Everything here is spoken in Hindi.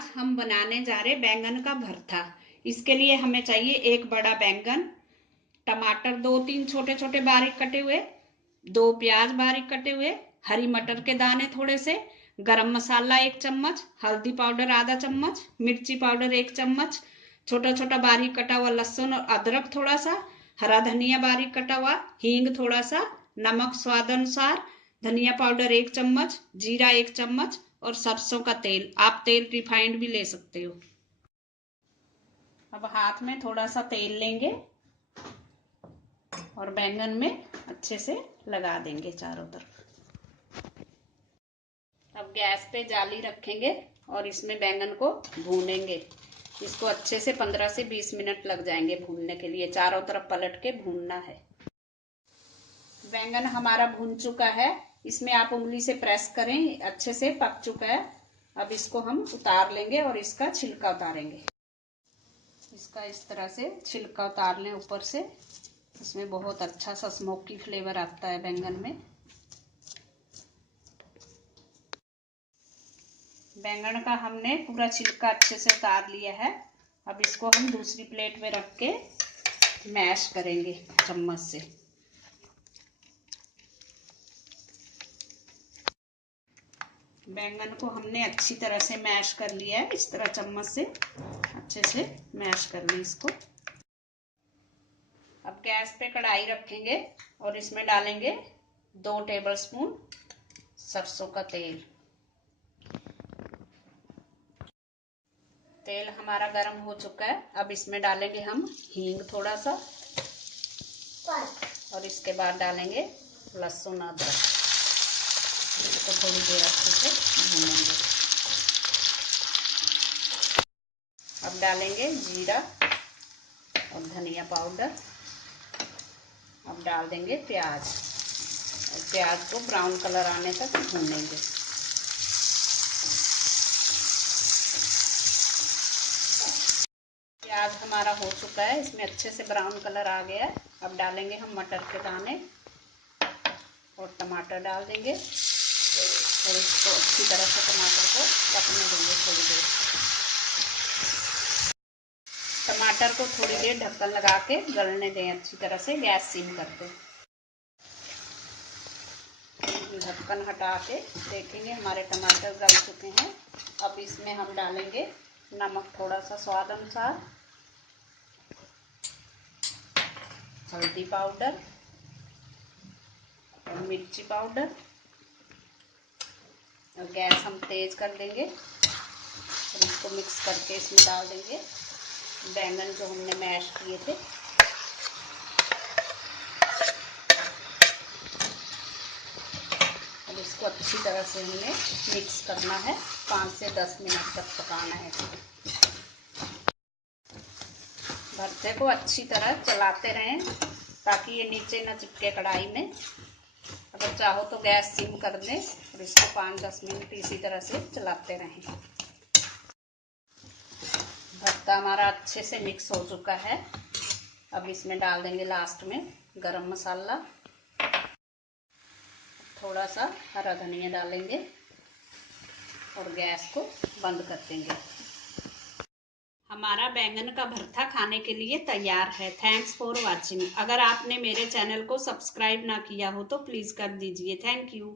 आज हम बनाने जा रहे बैंगन का भरता। इसके लिए हमें चाहिए एक बड़ा बैंगन, टमाटर 2-3 छोटे छोटे बारीक कटे हुए, 2 प्याज बारीक कटे हुए, हरी मटर के दाने थोड़े से, गरम मसाला 1 चम्मच, हल्दी पाउडर आधा चम्मच, मिर्ची पाउडर 1 चम्मच, छोटा छोटा बारीक कटा हुआ लहसुन और अदरक थोड़ा सा, हरा धनिया बारीक कटा हुआ, हींग थोड़ा सा, नमक स्वाद अनुसार, धनिया पाउडर 1 चम्मच, जीरा 1 चम्मच और सरसों का तेल। आप तेल रिफाइंड भी ले सकते हो। अब हाथ में थोड़ा सा तेल लेंगे और बैंगन में अच्छे से लगा देंगे चारों तरफ। अब गैस पे जाली रखेंगे और इसमें बैंगन को भूनेंगे। इसको अच्छे से 15 से 20 मिनट लग जाएंगे भूनने के लिए। चारों तरफ पलट के भूनना है। बैंगन हमारा भून चुका है। इसमें आप उंगली से प्रेस करें, अच्छे से पक चुका है। अब इसको हम उतार लेंगे और इसका छिलका उतारेंगे। इसका इस तरह से छिलका उतार लें ऊपर से। इसमें बहुत अच्छा सा स्मोकी फ्लेवर आता है बैंगन में। बैंगन का हमने पूरा छिलका अच्छे से उतार लिया है। अब इसको हम दूसरी प्लेट में रख के मैश करेंगे चम्मच से। बैंगन को हमने अच्छी तरह से मैश कर लिया है। इस तरह चम्मच से अच्छे से मैश कर लें इसको। अब गैस पे कढ़ाई रखेंगे और इसमें डालेंगे 2 टेबलस्पून सरसों का तेल। तेल हमारा गर्म हो चुका है। अब इसमें डालेंगे हम हींग थोड़ा सा और इसके बाद डालेंगे लहसुन अदरक। इसको थोड़ी देर अच्छे से भूनेंगे। अब डालेंगे जीरा और धनिया पाउडर। अब डाल देंगे प्याज और प्याज को ब्राउन कलर आने तक भूनेंगे। प्याज हमारा हो चुका है। इसमें अच्छे से ब्राउन कलर आ गया है। अब डालेंगे हम मटर के दाने और टमाटर डाल देंगे और इसको अच्छी तरह से टमाटर को पकने देंगे थोड़ी देर। टमाटर को थोड़ी देर ढक्कन लगा के गलने दें अच्छी तरह से। गैस सिम कर दें। ढक्कन हटा के देखेंगे हमारे टमाटर गल चुके हैं। अब इसमें हम डालेंगे नमक थोड़ा सा स्वाद अनुसार, हल्दी पाउडर और मिर्ची पाउडर। और गैस हम तेज कर देंगे और इसको मिक्स करके इसमें डाल देंगे बैंगन जो हमने मैश किए थे। अब इसको अच्छी तरह से हमें मिक्स करना है। 5 से 10 मिनट तक पकाना है। भरते को अच्छी तरह चलाते रहें ताकि ये नीचे न चिपके कढ़ाई में। अगर चाहो तो गैस सिम कर दें और इसको 5-10 मिनट इसी तरह से चलाते रहें। भरता हमारा अच्छे से मिक्स हो चुका है। अब इसमें डाल देंगे लास्ट में गरम मसाला, थोड़ा सा हरा धनिया डालेंगे और गैस को बंद कर देंगे। हमारा बैंगन का भरता खाने के लिए तैयार है। Thanks for watching. अगर आपने मेरे चैनल को सब्सक्राइब ना किया हो तो प्लीज़ कर दीजिए। Thank you.